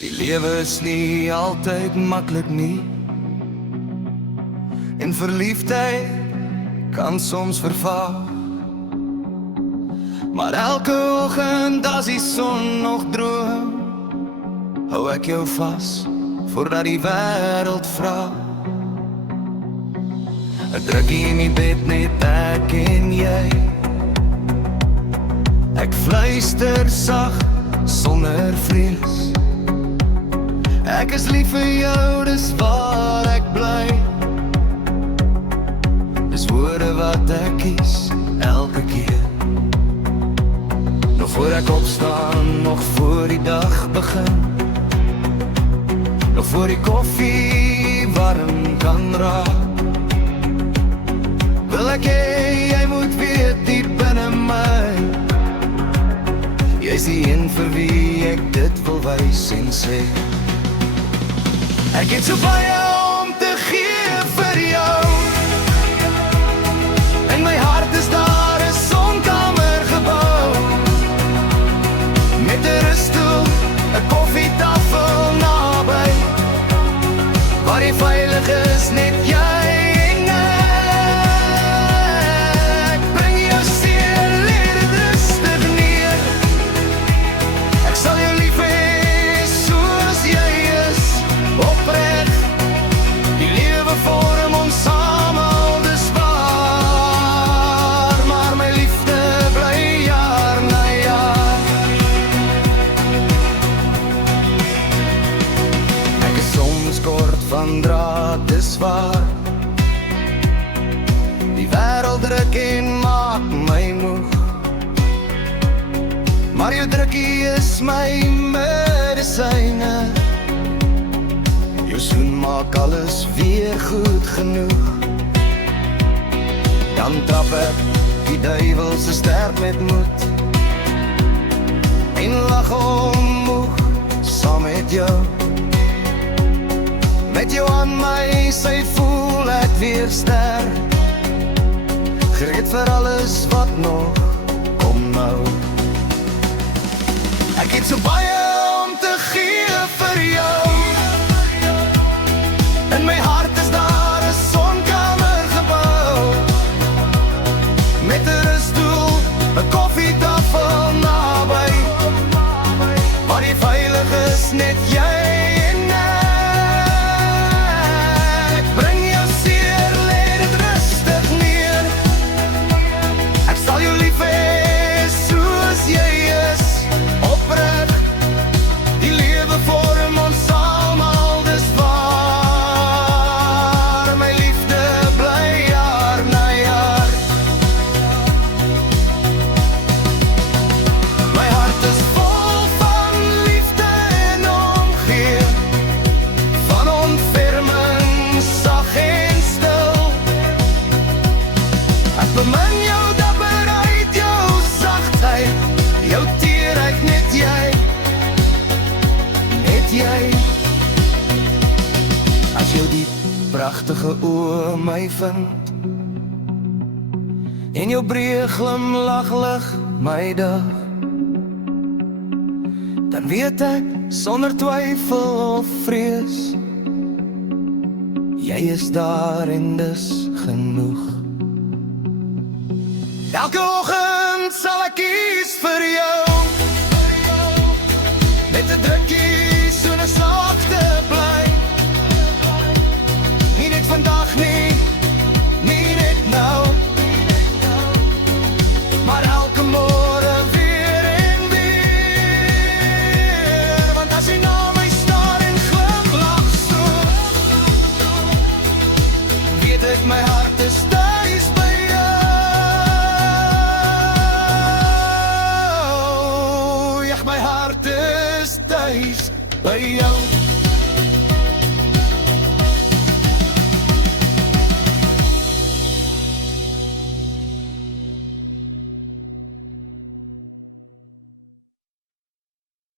Die lewe is nie altyd maklik nie, en verliefdheid kan soms vervaag. Maar elke oggend as die son nog droom, hou ek jou vas, voordat die wêreld vra. 'n drukkie in die bed, net ek en jy. Ek fluister sag, sonder vrees. Ek is lief vir jou, dis waar ek bly. Dis woorde wat ek kies, elke keer. Nog voor ek opstaan, nog voor die dag begin. Nog voor die koffie warm kan raak. Wil ek hê, jy moet weet diep binne my. Jy is die een vir wie ek dit wil wys en sê. Ek het so baie om te gee vir jou. In my hart is daar 'n sonkamer gebou, met 'n russtoel, 'n koffietafel naby, waar jy veilig is, net jy en ek. Bring jou seer, lê dit rustig neer. Ek sal jou lief hê soos jy is, opreg. Die lewe vorm ons saam, dis waar. Maar my liefde bly jaar na jaar. Ek is soms kort van draad, dis waar. Die wêreld druk en maak my moeg, maar jou drukkie is my medisyne. Jou soen maak alles weer goed genoeg. Dan trap ek die duiwel se sterk met moed, en lag omhoog saam met jou. Met jou aan my sy voel ek weer sterk, gereed vir alles wat nog kom nou. Ek het so baie om te gee vir jou. In my hart is daar 'n sonkamer gebou, met 'n russtoel, 'n koffietafel naby, waar jy veilig is, net jy en ek. Bring jou seer, lê dit rustig neer. Ek sal jou lief hê soos jy is, opreg. Die lewe vorm ons almal, dis waar. My liefde bly jaar na jaar. My hart is vol van liefde en omgee, van ontferming, sag en stil. Ek bemin jou dapperheid, jou sagtheid, jou teerheid, net jy, net jy. As jou die pragtige oë my vind, en jou breë glimlag lig my dag, dan weet ek sonder twyfel of vrees, jy is daar en dis genoeg. Elke oggend sal ek kies vir jou, met 'n drukkie so 'n sagte bly. Nie net vandag nie, nie net nou, maar elke môre weer en weer. Want as jy na my staar en glimlag so, weet ek my hart is tuis by jou. Ja, my hart is tuis by jou.